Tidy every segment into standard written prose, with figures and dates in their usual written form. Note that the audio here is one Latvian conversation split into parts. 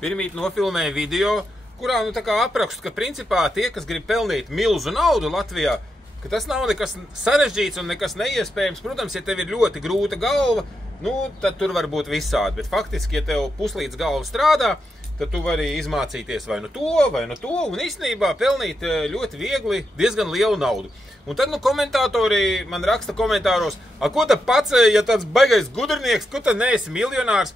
pirmīt nofilmēju video, kurā nu tā kā aprakstu, ka principā tie, kas grib pelnīt milzu naudu Latvijā, ka tas nav nekas sarežģīts un nekas neiespējams. Protams, ja tev ir ļoti grūta galva, nu, tad tur var būt visādi. Bet faktiski, ja tev puslīdz galva strādā, tad tu vari izmācīties vai nu to, un īstenībā pelnīt ļoti viegli diezgan lielu naudu. Un tad, nu, komentātori man raksta komentāros, ko tad pats, ja tāds baigais gudrinieks, ko tad neesi miljonārs?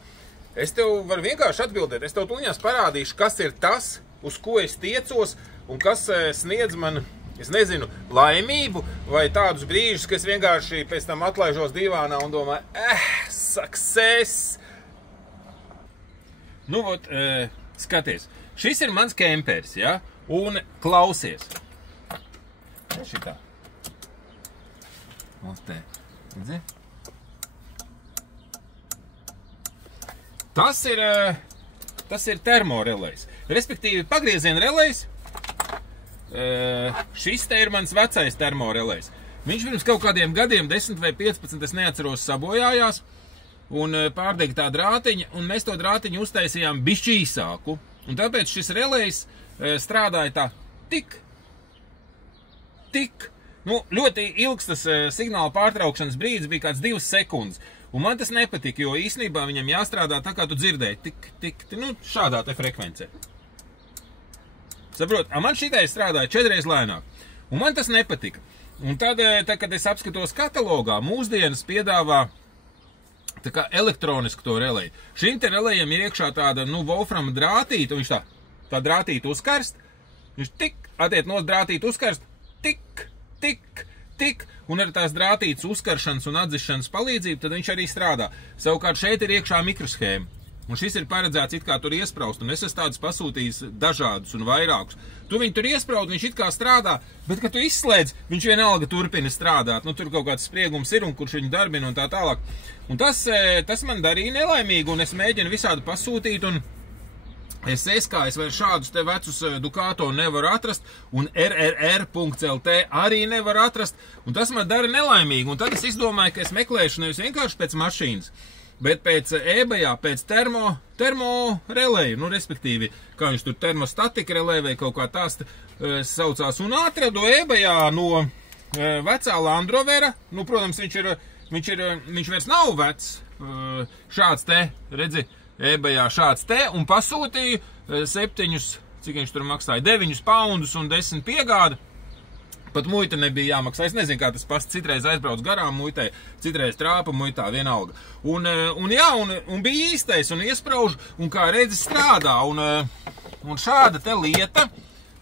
Es tev varu vienkārši atbildēt, es tev tuliņās parādīšu, kas ir tas, uz ko es tiecos, un kas sniedz man, es nezinu, laimību, vai tādus brīžus, ka es vienkārši pēc tam atlaižos divānā un domāju, success! Nu, vot, skaties, šis ir mans kempers, ja? Un klausies. Šitā. Te, redzi? Tas ir termorelejs. Respektīvi, pagrieziena relejs. Šis te ir mans vecais termorelejs. Viņš pirms kaut kādiem gadiem, 10 vai 15, es neatceros, sabojājās. Un pārdega tā drātiņa, un mēs to drātiņu uztaisījām bišķi īsāku. Un tāpēc šis relejs strādāja tā tik. Nu, ļoti ilgs tas signāla pārtraukšanas brīdis bija kāds 2 sekundes. Un man tas nepatika, jo īstenībā viņam jāstrādā tā, kā tu dzirdēji. Nu, šādā te frekvencē. Saprot, man šitai strādāja 4 reizes lēnāk. Un man tas nepatika. Un tad, kad es apskatos katalogā, mūsdienas piedāvā tā kā elektronisku to releju. Šim te relejam ir iekšā tāda, nu, wolframa drātīta, un viņš tā drātīta uzkarst. Viņš tik, attiet nos drātīta uzkarst, tik, un ar tās drātītas uzkaršanas un atdzišanas palīdzību, tad viņš arī strādā. Savukārt šeit ir iekšā mikroshēma. Un šis ir paredzēts it kā tur iespraust, un es esmu tādus pasūtījis dažādus un vairākus. Tu viņu tur iespraud, viņš it kā strādā, bet, kad tu izslēdz, viņš vienalga turpina strādāt. Nu, tur kaut kāds spriegums ir, un kurš viņu darbina un tā tālāk. Un tas man darīja nelaimīgi, un es mēģinu visādi pasūtīt, un es vairs šādus te vecus Ducato nevaru atrast, un rrr.lt arī nevaru atrast, un tas man dara nelaimīgi. Un tad es izdomāju, ka es meklēšu nevis vienkārši pēc mašīnas, bet pēc eBayā, pēc termo releju, nu, respektīvi, kā viņš tur termostatika releju vai kaut kā tās saucās, un atradu eBayā no vecā Land Rovera, nu, protams, viņš vairs nav vecs, šāds te, redzi, eBayā šāds te, un pasūtīju 7, cik viņš tur maksāja, 9 poundus un 10 piegāda. Pat muita nebija jāmaksā. Es nezinu, kā tas pasts citreiz aizbrauc garām muitai, citreiz trāpa muitā, vienalga. Un bija īstais, un iesprauž, un kā redzi strādā, un šāda te lieta,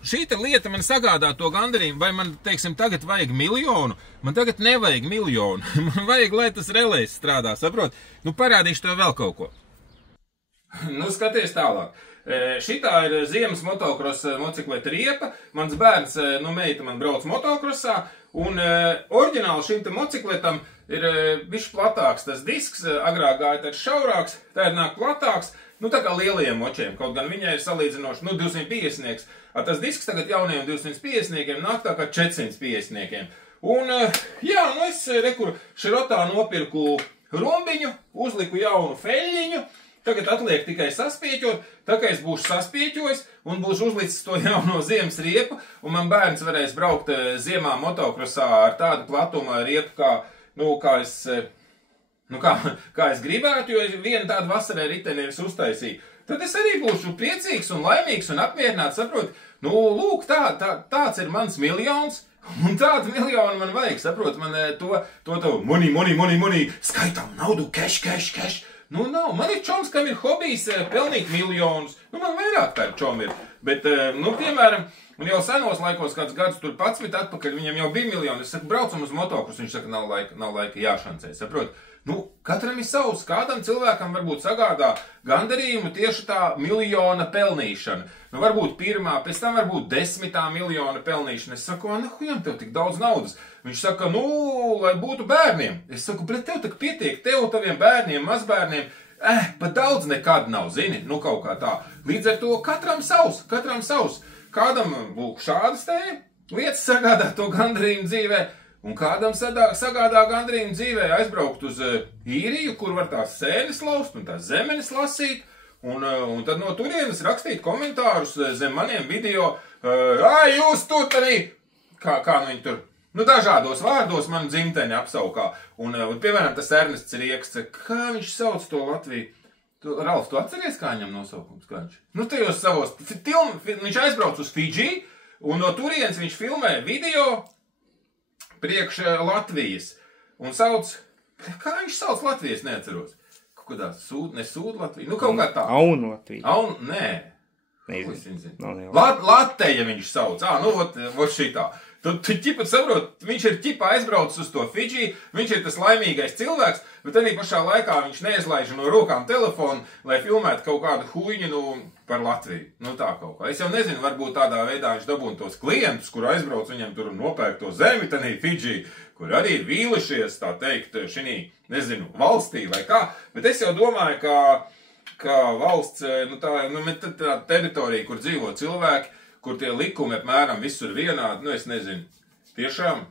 šī te lieta man sagādā to gandarījumu, vai man, teiksim, tagad vajag miljonu, man tagad nevajag miljonu, man vajag, lai tas relejs strādā, saprot? Nu, parādīšu tev vēl kaut ko. Nu, skaties tālāk. Šitā ir ziemas motokrosa mocikleta riepa. Mans bērns, nu, meita man brauc motokrosā, un oriģināli šim te mocikletam ir bišķi platāks tas disks, agrāk gāja tāds šaurāks, tā ir nāk platāks, nu, tā kā lielajiem močiem, kaut gan viņai ir salīdzinoši, nu, 250-nieks, tas disks tagad jaunajiem 250-niekiem nāk tā kā 450-niekiem. Un, jā, nu, es rekur širotā nopirku rumbiņu, uzliku jaunu feļņiņu. Tagad atliek tikai saspieķot, tā kā es būšu saspieķojis un būšu uzlicis to jauno ziemas riepu, un man bērns varēs braukt ziemā motokrosā ar tādu platumu riepu, kā es gribētu, jo vienu tādu vasarai riteni es uztaisīju. Tad es arī būšu priecīgs un laimīgs un apmierināts, saprot, nu, lūk, tāds ir mans miljons, un tādu miljonu man vajag, saprot, man to money, skaitām naudu, cash. Nu, nav. Man ir čoms, kam ir hobijs pelnīt miljonus. Nu, man vairāk tā čom ir. Bet, nu, piemēram, un jau senos laikos kāds gadus tur 11 atpakaļ, viņam jau bija miljoni. Es saku, braucam uz motokrosu, viņš saka, nav laika jāšancē, saprot. Nu, katram ir savs, kādam cilvēkam varbūt sagādā gandarījumu tieši tā miljona pelnīšana. Nu, varbūt pirmā, pēc tam varbūt 10. miljona pelnīšana. Es saku, nahujam tev tik daudz naudas? Viņš saka, nu, lai būtu bērniem. Es saku, bet tev tak pietiek, tev taviem bērniem, mazbērniem, pat daudz nekad nav, zini, nu kaut kā tā. Līdz ar to katram savs. Kādam, lūk, šādas te lietas sagādā to gandarījumu dzīvē, un kādam sagādā gandarījumu dzīvē aizbraukt uz īriju, kur var tās sēnes laust un tās zemenes lasīt, Un tad no turienes rakstīt komentārus zem maniem video, jūs tur arī, kā nu viņi tur, nu dažādos vārdos man dzimteni apsaukā. Un piemēram, tas Ernests Rieksts, kā viņš sauc to Latviju? Ralf, tu atceries, kā viņam nosaukums, kā viņš? Nu, tajos savos, viņš aizbrauc uz Fidži, un no turienes viņš filmē video priekš Latvijas. Un sauc, kā viņš sauc Latvijas, neatceros. Kādā Sūd Latvija? Nu, kaut kā tā. Aun Latvija. Nē. Nezinu. Lateja viņš sauc. Nu, vot šitā. Tu ķipa saprot, viņš ir ķipa aizbraucis uz to Fidži, viņš ir tas laimīgais cilvēks, bet arī pašā laikā viņš neizlaiž no rokām telefonu, lai filmētu kaut kādu huiņu par Latviju. Nu, tā kaut kā. Es jau nezinu, varbūt tādā veidā viņš dabūna tos klientus, kur aizbrauc viņam tur un nopērk to zemi, tanī Fidži, kur arī ir vīlušies, tā teikt, šinī, nezinu, valstī vai kā. Bet es jau domāju, ka valsts, tā teritorija, kur dzīvo cilvēki, kur tie likumi apmēram visur vienādi, nu es nezinu, tiešām.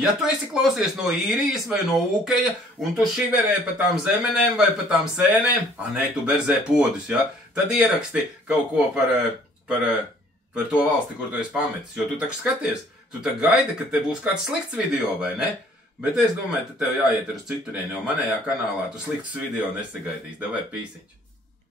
Ja tu esi klausies no Īrijas vai no Ūkeja, un tu šiverē pa tām zemenēm vai pa tām sēnēm, nē, tu berzē podus, ja, tad ieraksti kaut ko par to valsti, kur tu esi pametis, jo tu taču skaties, tu tā gaidi, ka te būs kāds slikts video, vai ne? Bet es domāju, ka tev jāiet uz citurien, jo manējā kanālā tu sliktus video nesagaidīs, davai pīsiņš.